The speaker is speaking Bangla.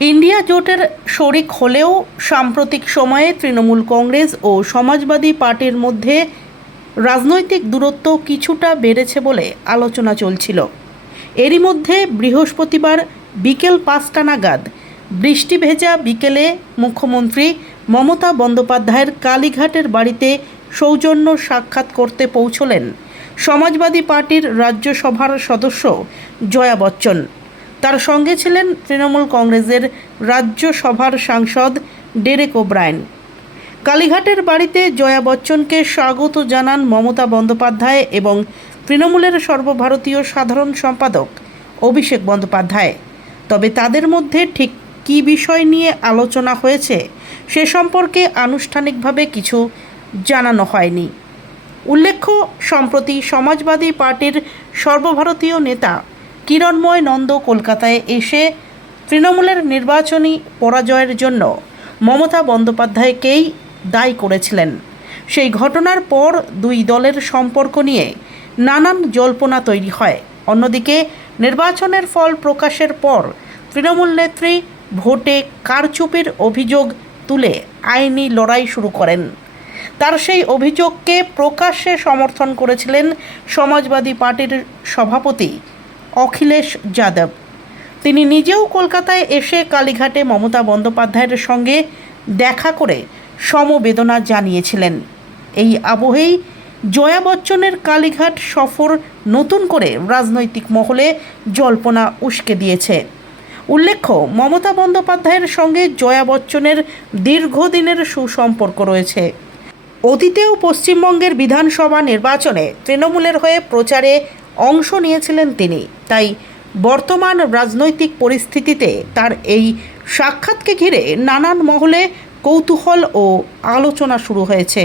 ইন্ডিয়া জোটের শরিক হলেও সাম্প্রতিক সময়ে তৃণমূল কংগ্রেস ও সমাজবাদী পার্টির মধ্যে রাজনৈতিক দূরত্ব কিছুটা বেড়েছে বলে আলোচনা চলছিল। এরই মধ্যে বৃহস্পতিবার বিকেল ৫টা নাগাদ বৃষ্টি ভেজা বিকেলে মুখ্যমন্ত্রী মমতা বন্দ্যোপাধ্যায়ের কালীঘাটের বাড়িতে সৌজন্য সাক্ষাৎ করতে পৌঁছলেন সমাজবাদী পার্টির রাজ্যসভার সদস্য জয়া বচ্চন। তার সঙ্গে ছিলেন তৃণমূল কংগ্রেসের রাজ্যসভার সাংসদ ডেরেক ওব্রায়েন। কালীঘাটের বাড়িতে জয়া বচ্চনকে স্বাগত জানান মমতা বন্দ্যোপাধ্যায় এবং তৃণমূলের সর্বভারতীয় সাধারণ সম্পাদক অভিষেক বন্দ্যোপাধ্যায়। তবে তাদের মধ্যে ঠিক কী বিষয় নিয়ে আলোচনা হয়েছে সে সম্পর্কে আনুষ্ঠানিকভাবে কিছু জানানো হয়নি। উল্লেখ্য, সম্প্রতি সমাজবাদী পার্টির সর্বভারতীয় নেতা কিরণময় নন্দ কলকাতায় এসে তৃণমূলের নির্বাচনী পরাজয়ের জন্য মমতা বন্দ্যোপাধ্যায়কেই দায়ী করেছিলেন। সেই ঘটনার পর দুই দলের সম্পর্ক নিয়ে নানান জল্পনা তৈরি হয়। অন্যদিকে নির্বাচনের ফল প্রকাশের পর তৃণমূল নেত্রী ভোটে কারচুপির অভিযোগ তুলে আইনি লড়াই শুরু করেন। তার সেই অভিযোগকে প্রকাশ্যে সমর্থন করেছিলেন সমাজবাদী পার্টির সভাপতি অখিলেশ যাদব। তিনি নিজেও কলকাতায় এসে কালীঘাটে মমতা বন্দ্যোপাধ্যায়ের সঙ্গে দেখা করে সমবেদনা জানিয়েছিলেন। এই আবহেই জয়া বচ্চনের কালীঘাট সফর নতুন করে রাজনৈতিক মহলে জল্পনা উস্কে দিয়েছে। উল্লেখ্য, মমতা বন্দ্যোপাধ্যায়ের সঙ্গে জয়া বচ্চনের দীর্ঘদিনের সুসম্পর্ক রয়েছে। অতীতেও পশ্চিমবঙ্গের বিধানসভা নির্বাচনে তৃণমূলের হয়ে প্রচারে অংশ নিয়েছিলেন তিনি। তাই বর্তমান রাজনৈতিক পরিস্থিতিতে তার এই সাক্ষাৎকে ঘিরে নানান মহলে কৌতূহল ও আলোচনা শুরু হয়েছে।